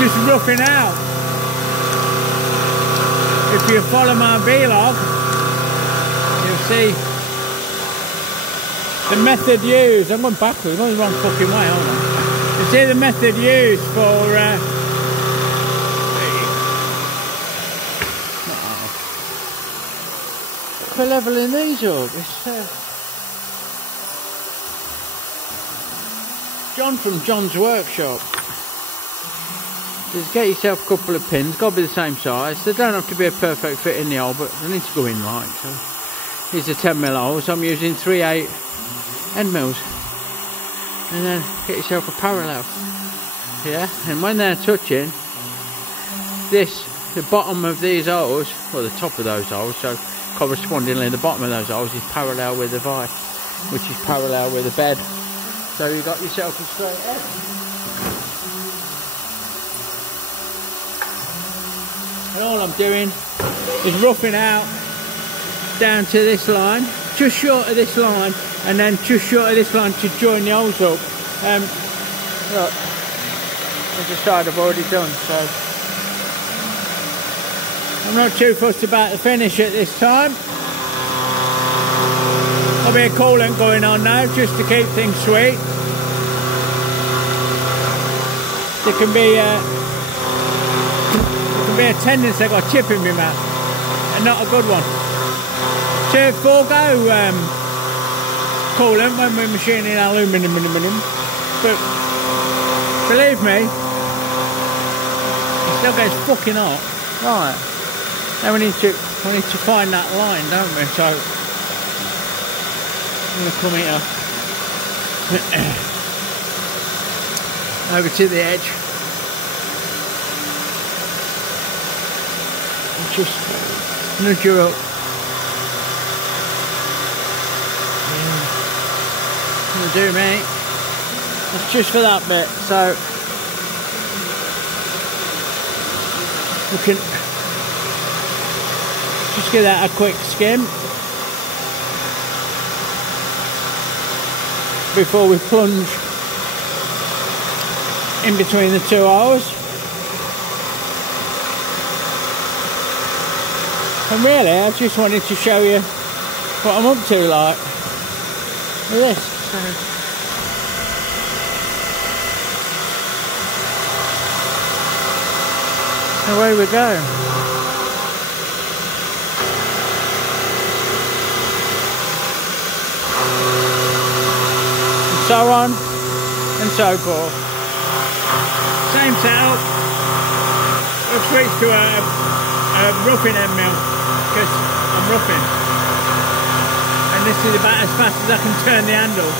just roughing out. If you follow my vlog, you'll see the method used. I'm going backwards, I'm going the wrong fucking way, hold on. You see the method used for levelling these up. It's John from John's workshop. Just get yourself a couple of pins, got to be the same size. They don't have to be a perfect fit in the hole, but they need to go in right. So these are 10mm holes, so I'm using 3/8 end mills. And then get yourself a parallel. Yeah, and when they're touching, the bottom of these holes, or the top of those holes, so correspondingly the bottom of those holes is parallel with the vise, which is parallel with the bed. So you got yourself a straight edge. And all I'm doing is roughing out down to this line, just short of this line, and then just short of this line to join the holes up. Look, there's the side I've already done, so I'm not too fussed about the finish at this time. There'll be a coolant going on now just to keep things sweet. There can be a tendency I've got a chip in my mouth, and not a good one. To forego coolant when we're machining aluminium, but believe me, it still gets fucking hot. Right, now we need to find that line, don't we? So I'm going to come here over to the edge. Just nudge her up. Yeah. That'll do, mate. That's just for that bit. So we can just give that a quick skim before we plunge in between the two holes. And really, I just wanted to show you what I'm up to, like with this. So away we go. And so on and so forth. Same setup. We'll switch to a roughing end mill, because I'm roughing, and this is about as fast as I can turn the handle.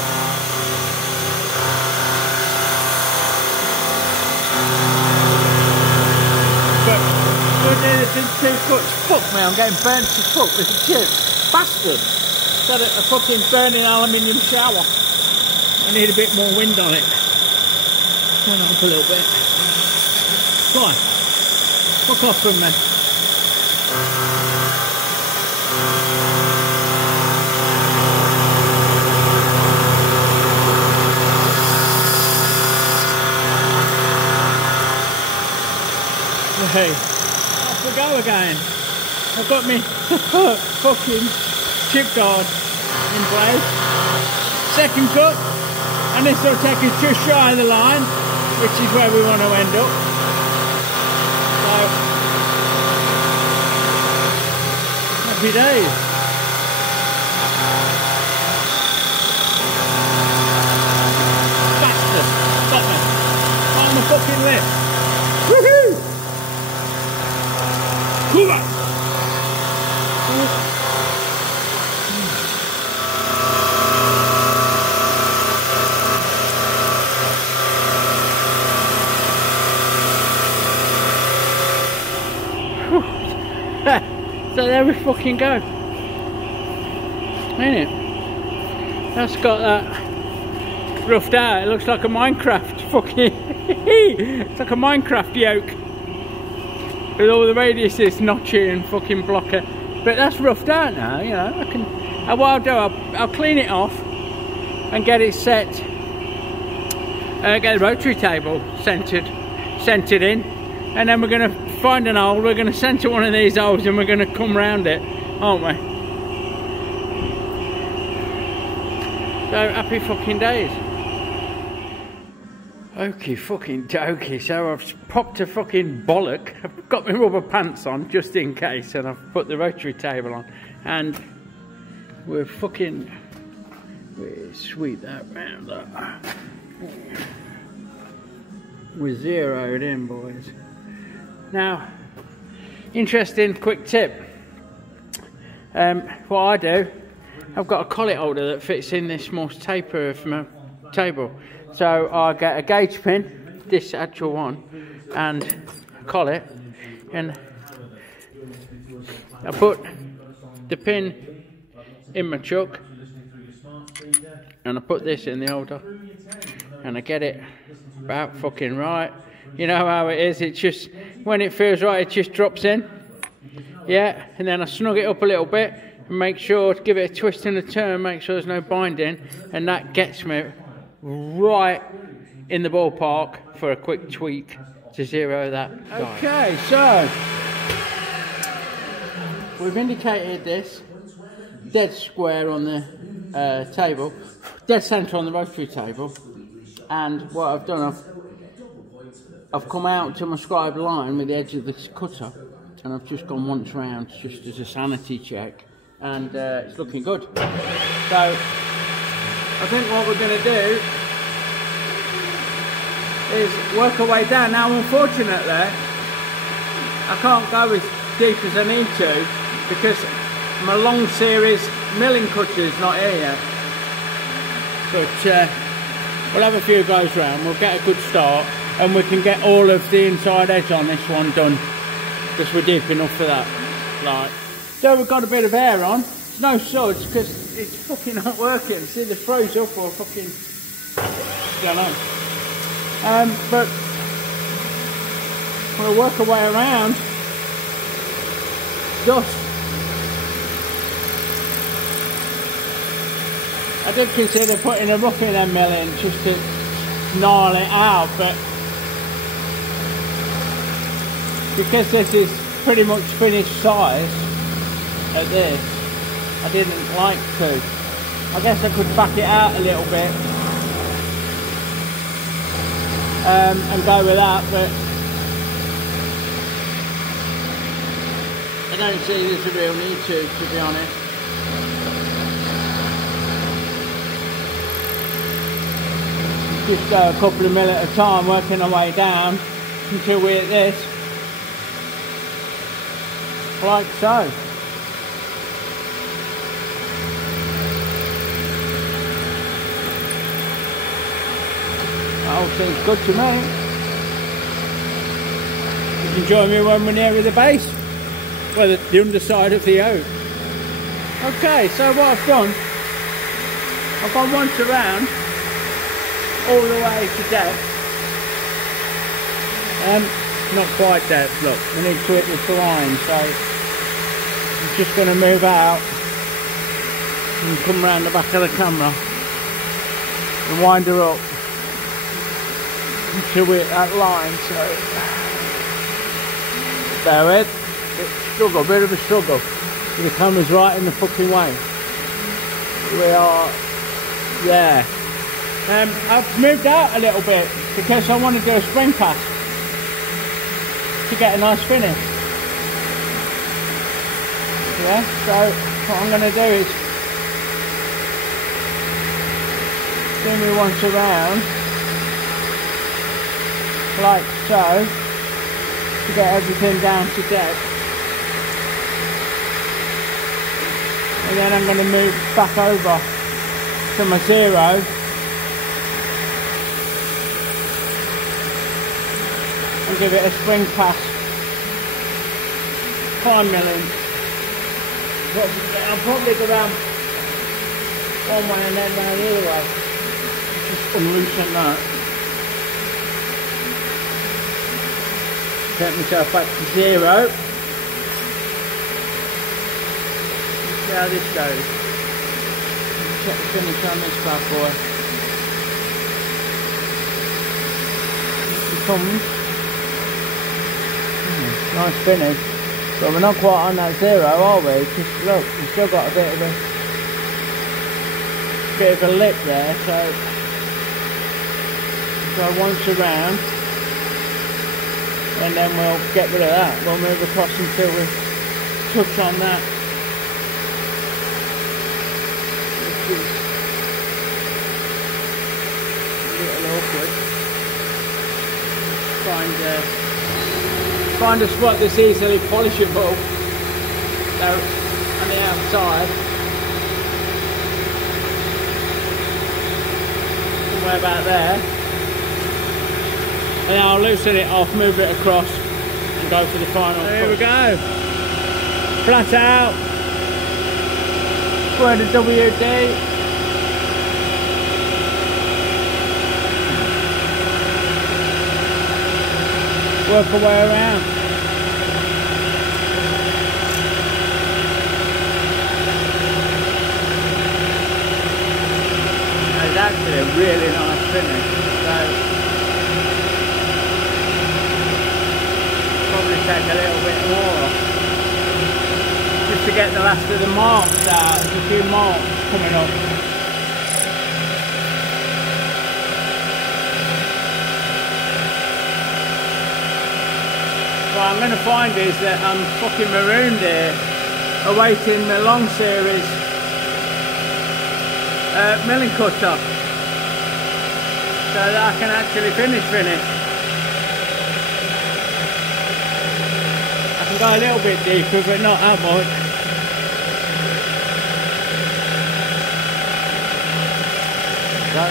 But we'll do this in 2 foot. Fuck me, I'm getting burnt to fuck with a chip. Bastard! Got a fucking burning aluminium shower. I need a bit more wind on it. Turn it up a little bit. Come on, fuck off from me. Hey, off we go again. I've got me fucking chip guard in place. Second cut, and this will take us just shy of the line, which is where we want to end up. So, happy days. Bastard, stop me. On the fucking lip. Woohoo! Cool up. So there we fucking go. Ain't it? That's got that roughed out. It looks like a Minecraft fucking it's like a Minecraft yoke with all the radiuses notchy and fucking blocker. But that's roughed out now, you know. What I'll do, I'll clean it off and get it set, get the rotary table centered centered in, and then we're going to find an hole, we're going to center one of these holes, and we're going to come round it, aren't we? So happy fucking days. Okie fucking dokey, so I've popped a fucking bollock, I've got my rubber pants on just in case, and I've put the rotary table on, and we're sweep that round up. We're zeroed in, boys. Now, interesting quick tip. What I do, I've got a collet holder that fits in this small taper of my table. So I get a gauge pin, this actual one, and a collet, and I put the pin in my chuck, and I put this in the holder, and I get it about fucking right. You know how it is, it just, when it feels right, it just drops in. Yeah, and then I snug it up a little bit, and make sure to give it a twist and a turn, make sure there's no binding, and that gets me right in the ballpark for a quick tweak to zero that. Okay, so we've indicated this dead square on the table, dead centre on the rotary table, and what I've done, I've come out to my scribe line with the edge of this cutter, and I've just gone once round just as a sanity check, and it's looking good. So I think what we're going to do is work our way down. Now unfortunately I can't go as deep as I need to because my long series milling cutter is not here yet, but we'll have a few goes round, we'll get a good start, and we can get all of the inside edge on this one done because we're deep enough for that. Like, so we've got a bit of air on, it's no suds because it's fucking not working. It's either froze up or fucking, I don't know. But we'll work our way around dust. I did consider putting a roughing end mill in just to gnarl it out, but because this is pretty much finished size at this, I didn't like to. I guess I could back it out a little bit and go with that, but I don't see there's a real need to be honest. Just go a couple of mil at a time, working our way down until we're at this, like so. That all seems good to me. You can join me when we're near the base, well, the underside of the yoke. Okay, so what I've done, I've gone once around all the way to depth. Not quite depth, look, we need to hit this line, so I'm just going to move out and come round the back of the camera and wind her up until we're at that line. So bear with, it's a struggle, a bit of a struggle. The camera's right in the fucking way. We are there. I've moved out a little bit because I want to do a spring pass to get a nice finish. Yeah, so what I'm going to do is do me once around like so to get everything down to depth, and then I'm going to move back over to my zero and give it a spring pass, climb milling. I'll probably go down one way and then down the other way. Just unloosen that. Get myself back to zero. See how this goes. Check the finish on this bad boy. Here it comes. Nice finish. But we're not quite on that zero, are we? Just look, we've still got a bit of a lip there, so go once around and then we'll get rid of that. We'll move across until we touch on that. Which is a little awkward. Find a spot that's easily polishable there on the outside. Somewhere about there. And then I'll loosen it off, move it across and go for the final push. Here we go. Flat out. Square the WD. Work our way around. It's actually a really nice finish. So probably take a little bit more just to get the last of the marks out. There's a few marks coming up. What I'm going to find is that I'm fucking marooned here, awaiting the long series milling cutter, so that I can actually finish. I can go a little bit deeper, but not that much. So, a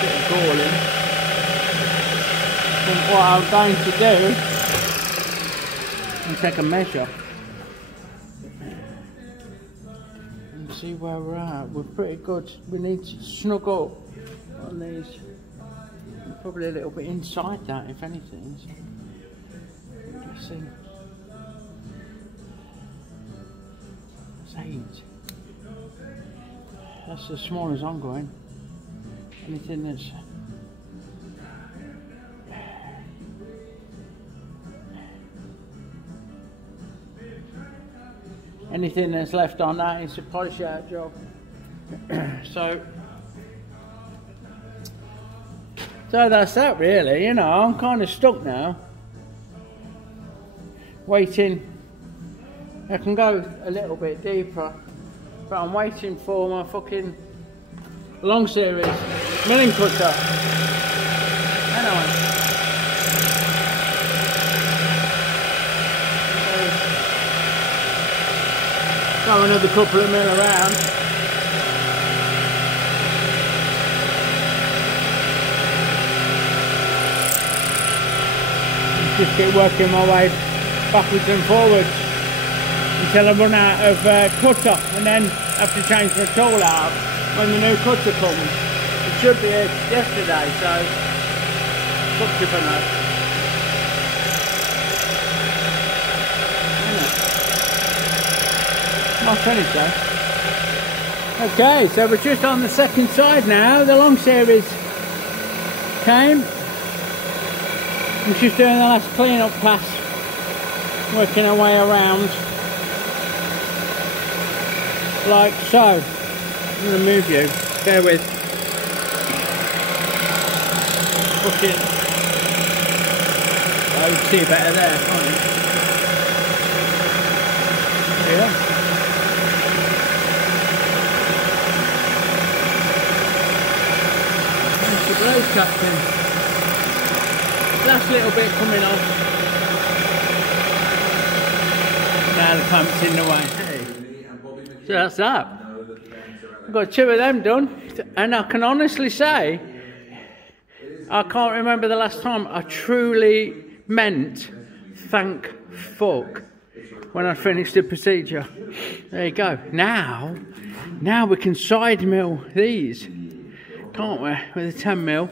bit of galling. And what I'm going to do, and take a measure and see where we're at. We're pretty good. We need to snug up on these. We're probably a little bit inside that, if anything. So, let's see. That's 8. That's as small as I'm going. Anything that's left on that is a polish out job. so that's that really, you know. I'm kind of stuck now, waiting. I can go a little bit deeper, but I'm waiting for my fucking long series milling cutter. Anyway, go another couple of mil around. Just keep working my way backwards and forwards until I run out of cutter, and then have to change my tool out when the new cutter comes. It should be here yesterday, so fuck if I know. Nice finish though. Okay, so we're just on the second side now. The long series came. I'm just doing the last clean up pass, working our way around like so. I'm going to move you, bear with. Fucking, I would see better there, can't you? Yeah. That's the blade captain. Last little bit coming off. Now the pump's in the way. Hey. So that's that. I've got 2 of them done, and I can honestly say I can't remember the last time I truly meant thank fuck when I finished the procedure. There you go. Now we can side mill these, can't we, with a 10mm,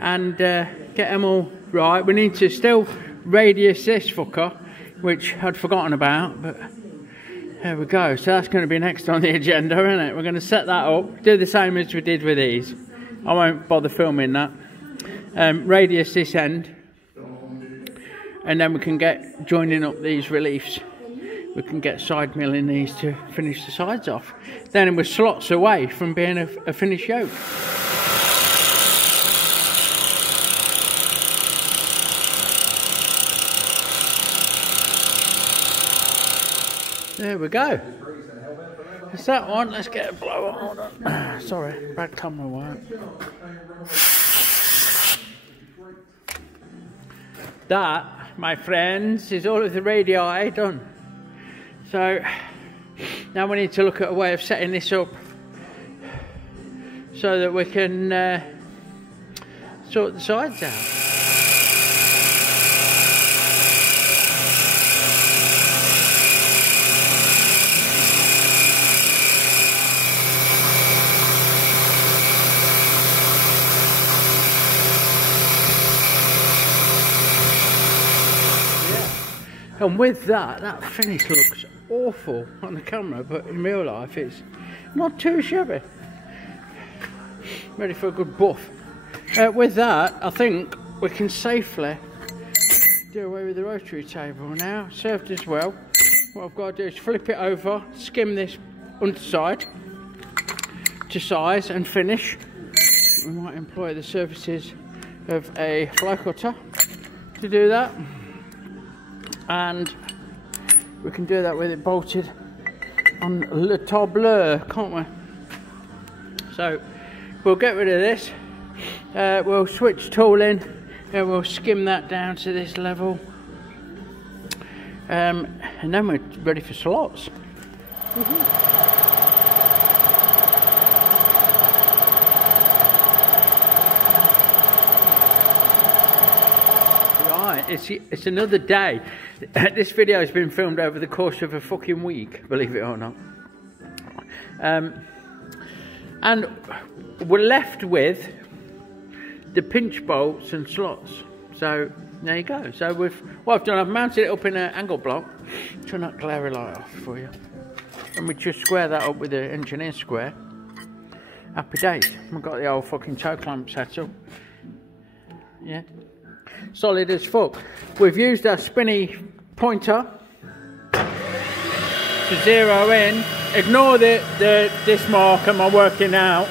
and get them all right. We need to still radius this fucker, which I'd forgotten about, but there we go. So that's going to be next on the agenda, isn't it? We're going to set that up, do the same as we did with these. I won't bother filming that. Radius this end, and then we can get joining up these reliefs. We can get side milling these to finish the sides off. Then we're slots away from being a finished yoke. There we go. That's that one. Let's get a blower. Hold on. Sorry, bad camera work. That, my friends, is all of the radii done. So now we need to look at a way of setting this up so that we can sort the sides out. And with that, that finish looks awful on the camera, but in real life it's not too shabby. Ready for a good buff. With that, I think we can safely do away with the rotary table now. Served as well. What I've got to do is flip it over, skim this underside to size and finish. We might employ the services of a flow cutter to do that. And we can do that with it bolted on le tableur, can't we? So we'll get rid of this. We'll switch tool in and we'll skim that down to this level. And then we're ready for slots. Right, it's another day. This video has been filmed over the course of a fucking week, believe it or not. And we're left with the pinch bolts and slots. So there you go. So what I've done, I've mounted it up in an angle block. Turn that glare light off for you. And we just square that up with the engineer square. Happy days. We've got the old fucking toe clamp set up. Yeah. Solid as fuck. We've used our spinny pointer to zero in. Ignore this mark am I working out.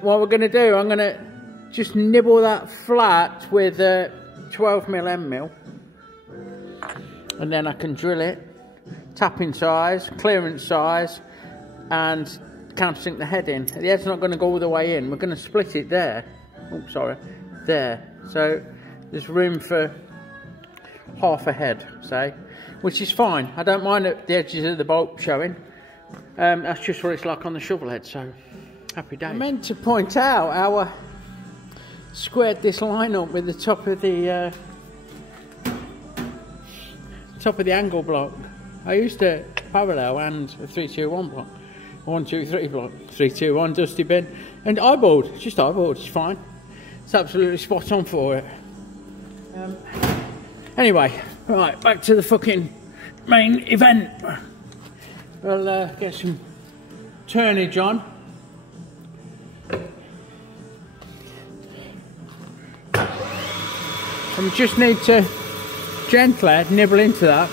What we're going to do, I'm going to just nibble that flat with a 12mm end mill, and then I can drill it, tapping size, clearance size, and countersink the head in. The head's not going to go all the way in. We're going to split it there. Oh, sorry, there. So there's room for half a head, say, which is fine. I don't mind the edges of the bolt showing. That's just what it's like on the shovel head. So happy days. I meant to point out how I squared this line up with the top of the angle block. I used a parallel and a 3-2-1 block. 1-2-3 block, 3-2-1 dusty bin, and eyeballed. It's just eyeballed. It's fine. It's absolutely spot on for it. Anyway, right, back to the fucking main event. We'll get some turnage on. And we just need to gently nibble into that.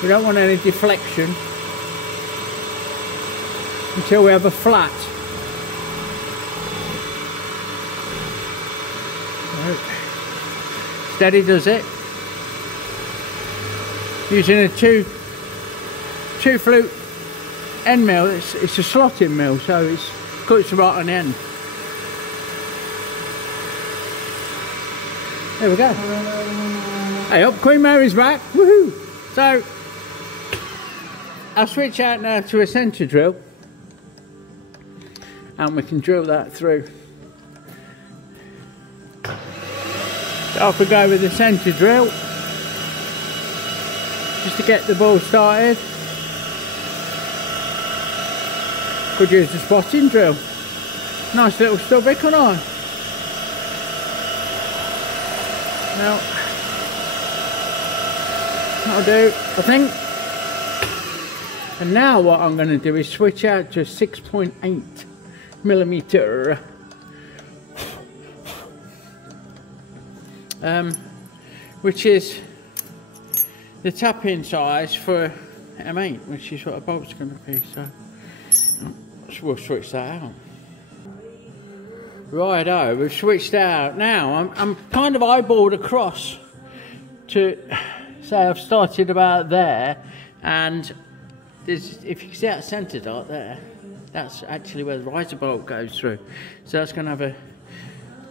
We don't want any deflection until we have a flat. Steady does it. Using a two flute end mill. It's a slotting mill, so it cuts right on the end. There we go. Hey up, Queen Mary's back. Woohoo! So I'll switch out now to a centre drill, and we can drill that through. So off we go with the centre drill, just to get the ball started. Could use the spotting drill. Nice little stubby, couldn't I? Now, that'll do, I think. And now what I'm going to do is switch out to a 6.8mm which is the tap-in size for M8, which is what a bolt's going to be. So we'll switch that out. Righto, we've switched out. Now I'm kind of eyeballed across to say I've started about there, and there's, if you can see that centre dot there, that's actually where the riser bolt goes through. So that's going to have a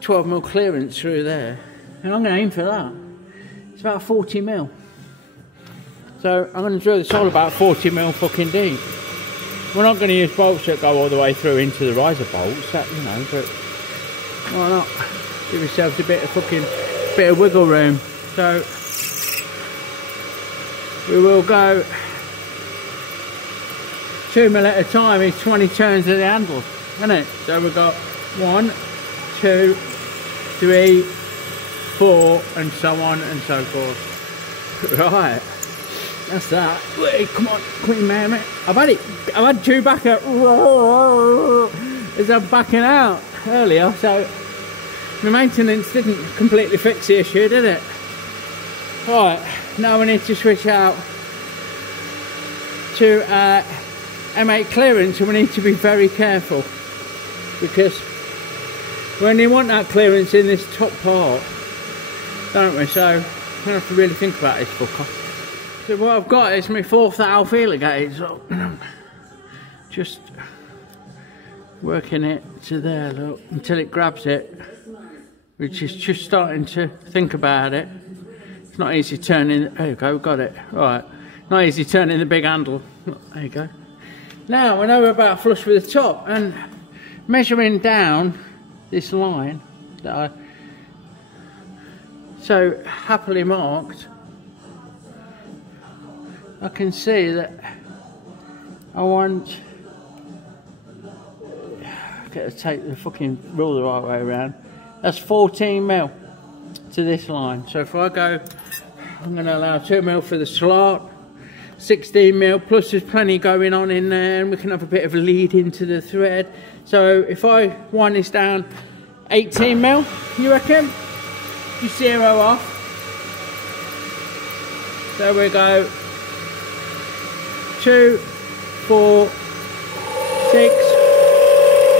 12mm clearance through there, and I'm going to aim for that. It's about 40mm. So I'm going to drill this hole about 40mm fucking deep. We're not going to use bolts that go all the way through into the riser bolts, that, you know, but why not? Give yourselves a bit of wiggle room. So we will go 2mm at a time. Is 20 turns of the handle, isn't it? So we've got 1, 2, 3, 4, and so on and so forth. Right, that's that. Wait, come on, Queen Mary. I've had 2 back out as I'm backing out earlier, so my maintenance didn't completely fix the issue, did it? Right, now we need to switch out to M8 clearance, and we need to be very careful, because when you want that clearance in this top part, don't we? So I'm gonna have to really think about this fucker. So what I've got is my 4th thou feeler gauge, so just working it to there, look, until it grabs it, which is just starting to think about it. It's not easy turning, there you go, got it, right. Not easy turning the big handle, there you go. Now I know we're about flush with the top, and measuring down this line that I so happily marked, I can see that I want, get to take the fucking rule the right way around, that's 14mm to this line. So if I go, I'm going to allow 2mm for the slot, 16mm, plus there's plenty going on in there, and we can have a bit of a lead into the thread. So if I wind this down 18mm, you reckon? Just 0 off. There we go. 2, 4, 6,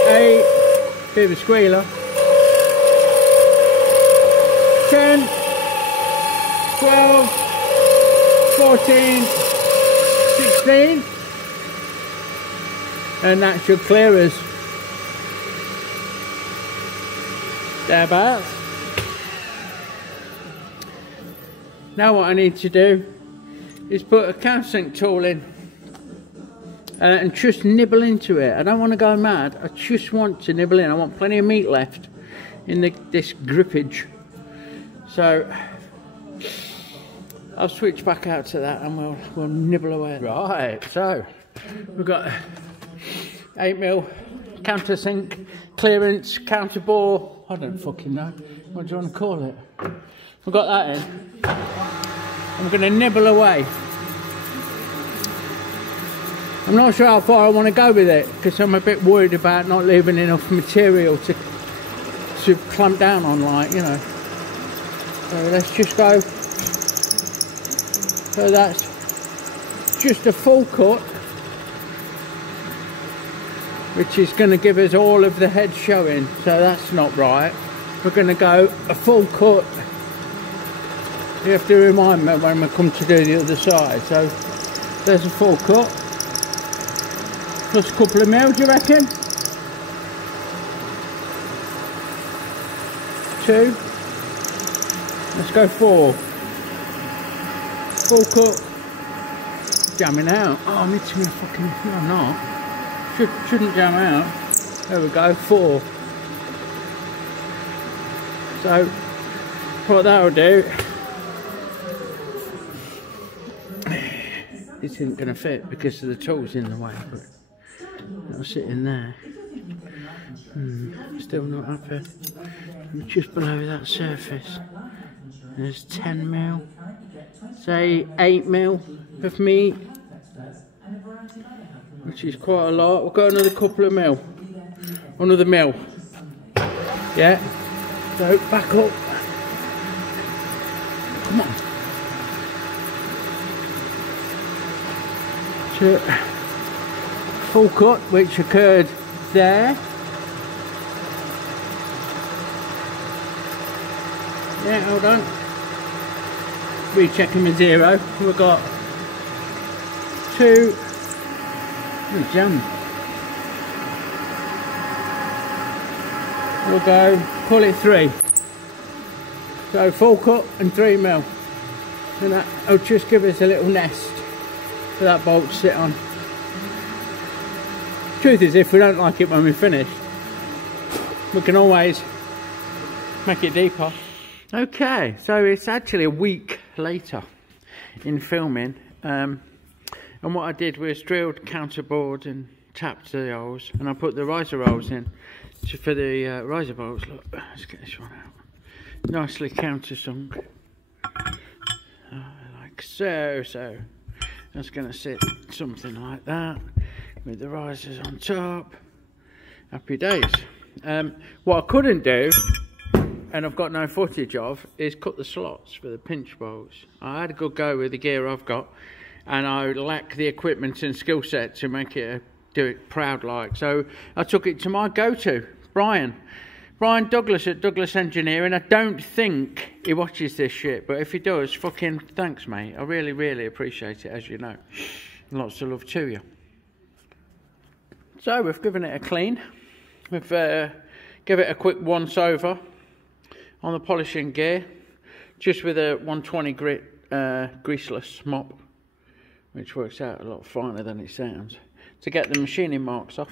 8, bit of a squealer. 10, 12, 14, 16, and that should clear us. Thereabouts. Now what I need to do is put a countersink tool in and just nibble into it. I don't want to go mad, I just want to nibble in. I want plenty of meat left in this grippage. So I'll switch back out to that and we'll nibble away. Right, so we've got 8mm countersink clearance, counter bore, I don't fucking know, what do you want to call it? We've got that in. I'm going to nibble away. I'm not sure how far I want to go with it, because I'm a bit worried about not leaving enough material to clamp down on, like, you know. So let's just go. So that's just a full cut, which is going to give us all of the head showing, so that's not right. We're going to go a full cut. You have to remind me when we come to do the other side. So there's a full cut, plus a couple of mil, do you reckon? 2. Let's go 4. Full cut. Jamming out. Oh, I'm hitting me a fucking, no I'm not. Shouldn't jam out. There we go, 4. So what that'll do, this isn't going to fit because of the tools in the way, but it'll sit in there. Still not happy. I'm just below that surface. There's 10mm, say 8mm of meat, which is quite a lot. We'll go another couple of mil, another mil. Yeah. So back up Come on. To full cut, which occurred there. Yeah, hold on. Rechecking my zero. We've got 2. Jam. We'll go, call it 3. So full cut and 3 mil. And that'll just give us a little nest for that bolt to sit on. Truth is, if we don't like it when we finish, we can always make it deeper. Okay, so it's actually a week later in filming, and what I did was drilled counterboard and tapped the holes, and I put the riser rolls in for the riser bolts. Look, let's get this one out. Nicely countersunk, like so. So that's going to sit something like that with the risers on top. Happy days. What I couldn't do, and I've got no footage of, is cut the slots for the pinch bolts. I had a good go with the gear I've got, and I lack the equipment and skill set to make it do it proud like. So I took it to my go-to, Brian Douglas at Douglas Engineering. I don't think he watches this shit, but if he does, fucking thanks, mate. I really, really appreciate it, as you know. Lots of love to you. So we've given it a clean. We've give it a quick once over on the polishing gear, just with a 120 grit greaseless mop, which works out a lot finer than it sounds, to get the machining marks off.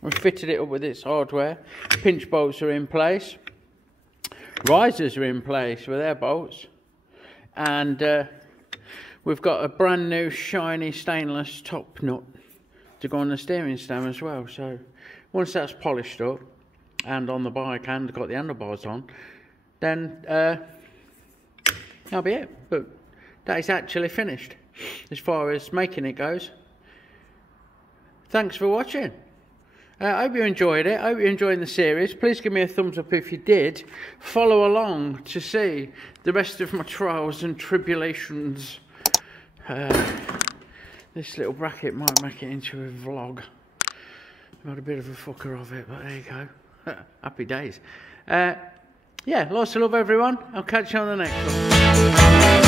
We've fitted it up with its hardware. Pinch bolts are in place, risers are in place with their bolts, and we've got a brand new shiny stainless top nut to go on the steering stem as well. So once that's polished up and on the bike and got the handlebars on, then that'll be it. But that is actually finished as far as making it goes. Thanks for watching. I hope you enjoyed it. I hope you're enjoying the series. Please give me a thumbs up if you did. Follow along to see the rest of my trials and tribulations. This little bracket might make it into a vlog. I've got a bit of a fucker of it, but there you go. Happy days. Yeah, lots of love, everyone. I'll catch you on the next one.